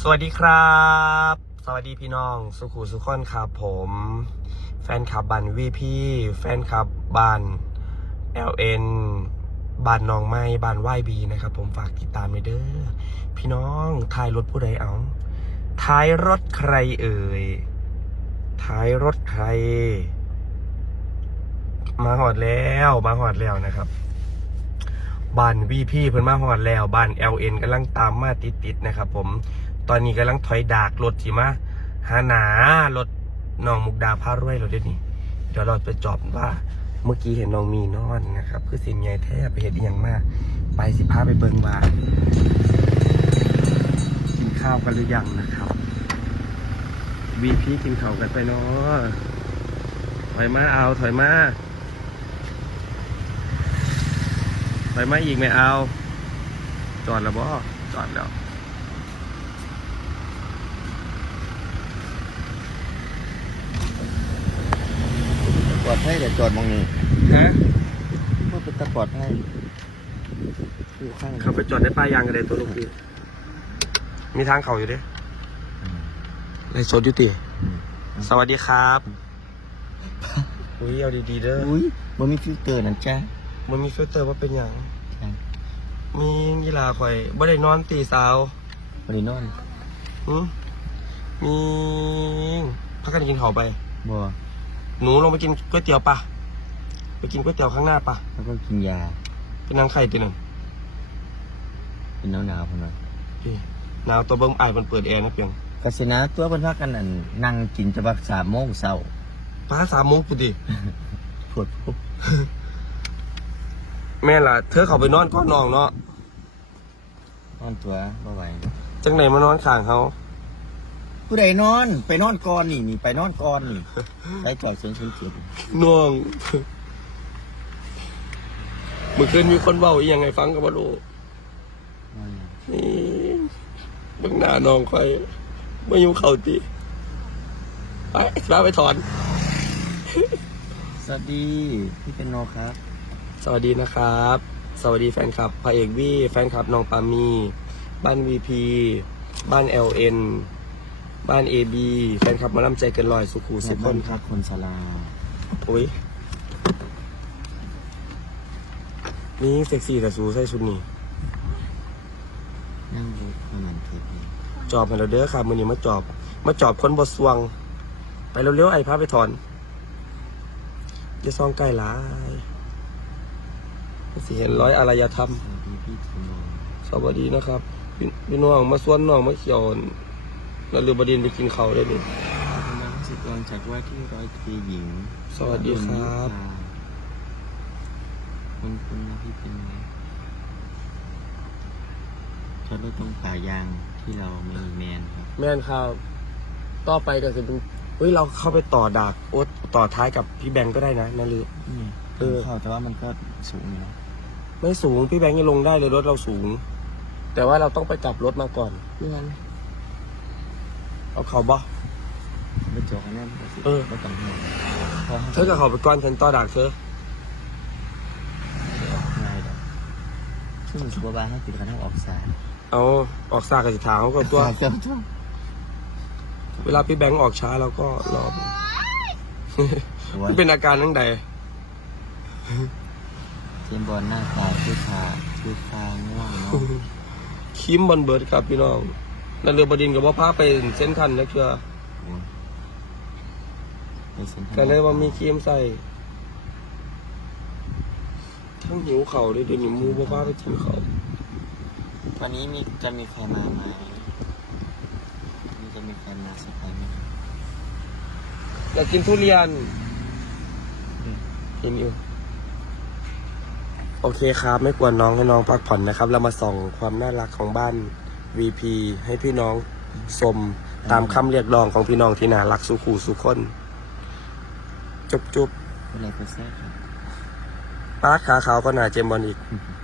สวัสดีครับ สวัสดีพี่น้องสุขุสุขคนครับผม แฟนคลับบันวีพี่แฟนคลับบัน LN บันนองไม้บันวายบีนะครับ ผมฝากติดตามเลยเด้อพี่น้องท้ายรถผู้ใดเอาท้ายรถใครเอ่ยท้ายรถใคร มาหอดแล้วมาหอดแล้วนะครับบ้านวีพี่เพิ่นมาฮอดแล้วบ้าน LN กำลังตามมาติดๆนะครับ ผม ตอนนี้กำลังถอยดากรถที่มาหาหนารถน้องมุกดาพารวยเราเดี๋ยวนี้เดี๋ยวเราไปจอบว่า เมื่อกี้เห็นน้องมีนอนนะครับ คือสินใหญ่แท้ไปเห็นอหย่างมาก ไปสิพาไปเบิ่งว่ากินข้าวกันหรือยังนะครับวีพีกินข้าวกันไปเนาะถอยมาเอาถอยมาไปไหมอีกไม่เอา จอดแล้วบ่จอดแล้ว ปลอดภัยแต่จอดมองนี้ฮะเพื่อเป็นตะปลอดภัยอยู่ข้างขับไปจอดในป้ายยางกันเลยตัวลูกพี่มีทางเขาอยู่เด้อืมไรสดอยุติอืมสวัสดีครับอุ้ยเอาดีๆเด้ออุ้ยมันมีฟิลเตอร์นั่นจ้ามันมีฟิลเตอร์ว่าเป็นอย่างจ้ะมีกีฬาข่อยบ่ได้นอนตีสาววันนี้นอนหึมีพักกันกินข้าวไปบ่ หนูลงไปกินก๋วยเตี๋ยวปะไปกินก๋วยเตี๋ยวข้างหน้าปะแล้วก็กินยา เป็นนางไข่ตีหนึ่งเป็นหนาวๆพุ่นน่ะพี่หนาวตัวเบิ้งอายมันเปิดแอร์นะเพียงก็สินะตัวเพิ่นพากันนั่นนั่งกินจะบักสามโมงเช้าป้าสามโมงปุดิปวดปุ๊บแม่ล่ะ เธอเขาไปนอนก้อนน้องเนาะนอนตัวบ่ไหวจังไหนมานอนข้างเขา ผู้ใดนอน ไปนอนก่อนนี่นี่ไปนอนก่อนนี่ไปจอดเสียงชุนเจ็ดน้องเมื่อคืนมีคนเบาอีหยังไงฟังกับบรู้นอนอย่างนี่เบิ่งหน้าน้องคอยไม่ยุ่งเขาตีไปพาไปถอน สวัสดีพี่เป็นโนครับ สวัสดีนะครับ สวัสดีแฟนคลับพระเอกวี่แฟนคลับน้องปามี บ้านวีพี บ้านเอลเอ็น บ้านเอบีแฟนคลับหมาล่ำใจเกินลอยสุขูสุขคนครับคนสลาโอ้ยนี่เซ็กซี่แต่สูใส่ชุดนี้นั่งรถประมาณเทปนี้จอบให้เราเด้อครับมือนี้มาจอบ มาจอบคนบสวง ไปเร็วๆไอ้พาไปถอนจะซองใกล้หลายสิเห็นร้อยอารยธรรมสวัสดีพี่ทีโนสวัสดีนะครับพี่พี่น้องมาสวนน้องมาเขียว แล้วเรือบดินไปกินเขาวได้ดิกำลังสิกรจากว่าที่ร้อยตรีหญิงสวัสดีครับคุณคุณนะพี่เป็นไงจอดรถตรงป่ายางที่เราไม่มีแมนครับ แม่นครับ ต่อไปก็จะเป็นเฮ้ยเราเข้าไปต่อดากโอ๊ตต่อท้ายกับพี่แบงก์ก็ได้นะนั่นลือ นี่เออ เข้าแต่ว่ามันก็สูงอยู่นะไม่สูงพี่แบงก์ยังลงได้เลยรถเราสูง แต่ว่าเราต้องไปกลับรถมาก่อนเพื่อน เอาเขาบ่ไปจอดกันแน่นเออไม่ต้องห่วงพอเธอกับเขาไปก่อนฉันต่อดากเธอง่ายดอกซึ่งสุบาบาให้ติดกันให้ออกสายเอาออกซากกับสิทางเขาก็ตัวเจ้าเจ้าเวลาพี่แบงก์ออกช้าเราก็รอสวยมันเป็นอาการทั้งใดเจมส์บอลหน้าตาชื่อชาชื่อคาง่วงเนาะคิมบอลเบิร์ดครับพี่น้อง นั่นเรือบดินกับว่าพาไปเส้นทันนะเชื่อโอ้ยไปเซ็นทรัลแต่เลยว่ามีครีมใส่ ทั้งหิวเขาด้วยเดี๋ยวนี้หมูบ่พาไปกินเขาววันนี้มีจะมีใครมาไหมวันนี้จะมีใครมาสักใครไหมอยากกินทุเรียน กินอยู่ โอเคครับ ไม่กวนน้องให้น้องพักผ่อนนะครับ เรามาส่องความน่ารักของบ้าน VP ให้พี่น้องชมตามคำเรียกร้องของพี่น้องที่น่ารักสุขูสุขคนจุบจุบเป็นไรก็แซ่บครับป้าขาขาวก็หนาเจมบอลอีกอือหือ